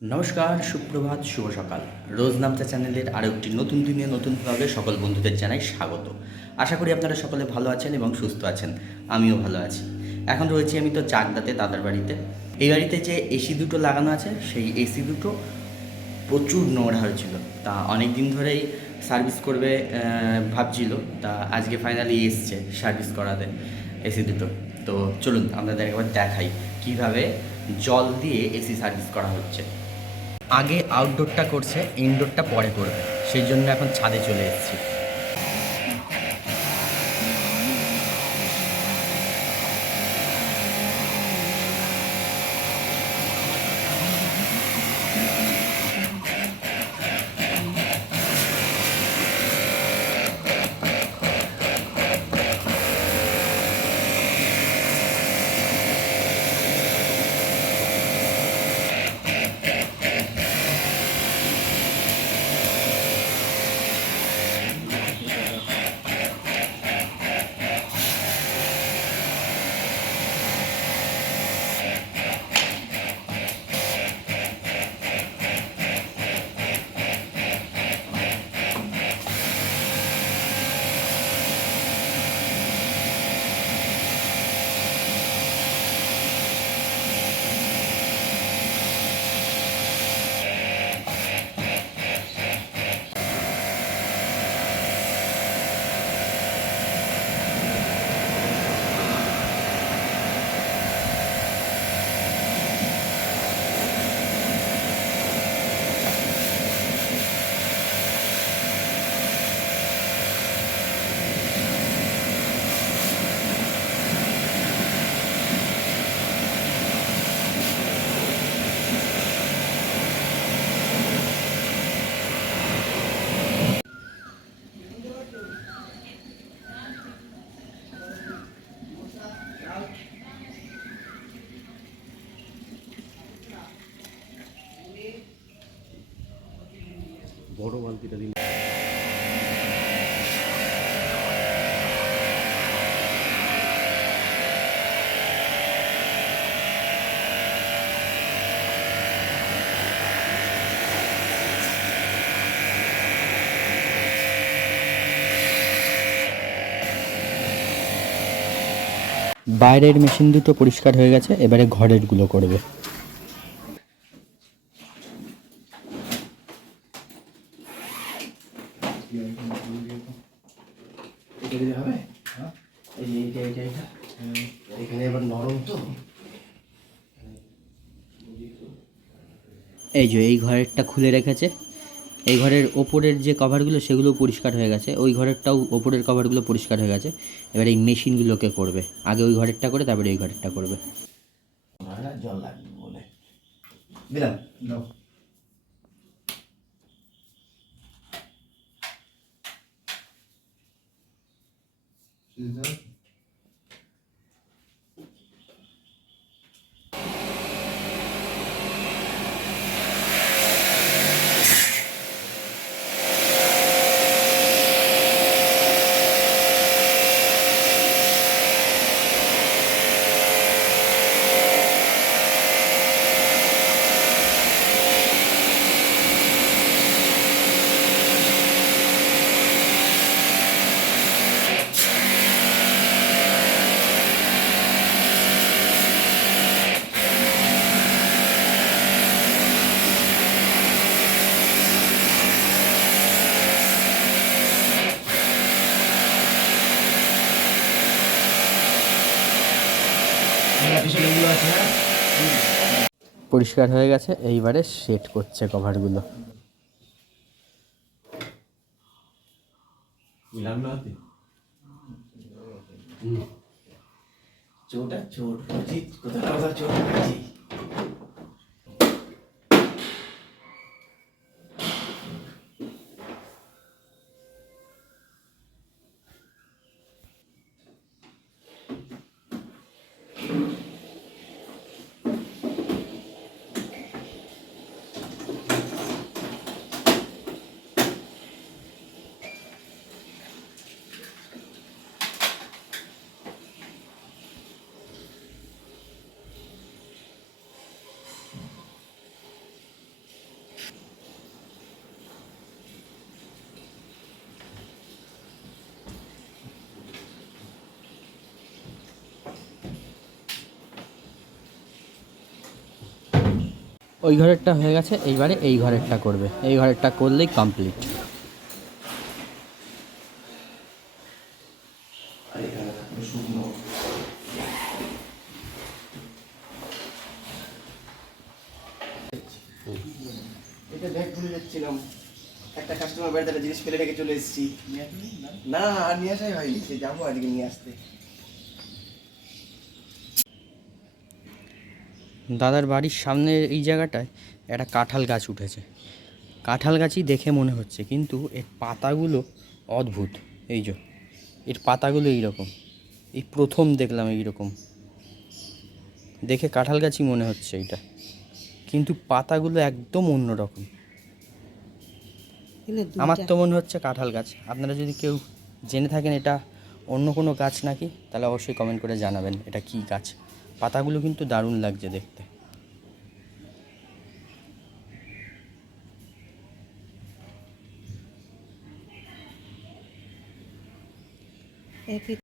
নমস্কার, সুপ্রভাত, শুভ সকাল। রোজ নামচা চ্যানেলের আরও একটি নতুন দিনে নতুন ব্লগে সকল বন্ধুদের জানাই স্বাগত। আশা করি আপনারা সকলে ভালো আছেন এবং সুস্থ আছেন। আমিও ভালো আছি। এখন রয়েছি আমি তো চাকদাতে, দাদার বাড়িতে। এই বাড়িতে যে এসি দুটো লাগানো আছে, সেই এসি দুটো প্রচুর নোংরা হয়েছিল। তা অনেক দিন ধরেই সার্ভিস করবে ভাবছিল। তা আজকে ফাইনালি এসছে সার্ভিস করাতে এসি দুটো। তো চলুন আপনাদের একবার দেখাই কীভাবে জল দিয়ে এসি সার্ভিস করা হচ্ছে। আগে আউটডোরটা করছে, ইনডোরটা পরে করবে, সেই জন্য এখন ছাদে চলে এসেছি। বড় বালতিটা দিন। বাইরের মেশিন দুটো পরিষ্কার হয়ে গেছে, এবারে ঘরেরগুলো করবে। এখানে এবার নরম তো, এই যে এই ঘরেরটা খুলে রেখেছে। এই ঘরের ওপরের যে কভারগুলো সেগুলো পরিষ্কার হয়ে গেছে, ওই ঘরেরটাও ওপরের কভারগুলো পরিষ্কার হয়ে গেছে। এবার এই মেশিনগুলোকে করবে, আগে ওই ঘরেরটা করে তারপরে এই ঘরেরটা করবে। জল লাগবে বলে দিলাম। পরিষ্কার হয়ে গেছে, এইবারে সেট করছে কভারগুলো। চোটা চোট কোথাও চোট ওই ঘরেরটা হয়ে গেছে, এইবারে এই ঘরেরটা করবে, এই ঘরেরটা করলেই কমপ্লিট। এটা ব্যাগ ভুলে যাচ্ছিলাম, একটা কাস্টমার বাড়িতে একটা জিনিস ফেলে রেখে চলে এসেছি। না আর নিয়ে আসাই হয়নি, সে যাবো আজকে নিয়ে আসতে। দাদার বাড়ির সামনে এই জায়গাটায় একটা কাঁঠাল গাছ উঠেছে। কাঁঠাল গাছই দেখে মনে হচ্ছে, কিন্তু এর পাতাগুলো অদ্ভুত। এই যে এর পাতাগুলো এইরকম, এই প্রথম দেখলাম এইরকম। দেখে কাঁঠাল গাছই মনে হচ্ছে এইটা, কিন্তু পাতাগুলো একদম অন্যরকম। আমার তো মনে হচ্ছে কাঁঠাল গাছ। আপনারা যদি কেউ জেনে থাকেন এটা অন্য কোনো গাছ নাকি, তাহলে অবশ্যই কমেন্ট করে জানাবেন এটা কী গাছ। পাতাগুলো কিন্তু দারুণ লাগছে দেখতে।